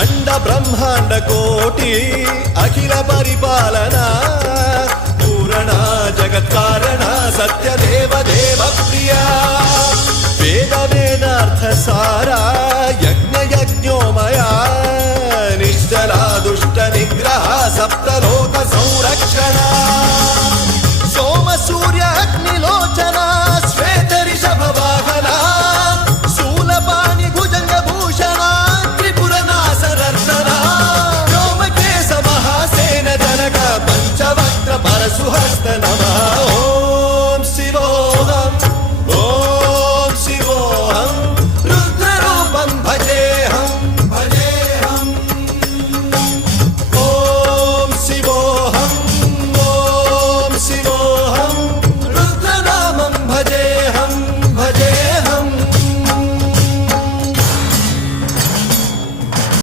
अंड ब्रह्मांड कोटि अखिल परिपालना पूरणा जगत्कारणा सत्यदेव देव प्रिया वेद वेदार्थ सारा यज्ञ यज्ञोमया निश्चला दुष्ट निग्रह सप्तलो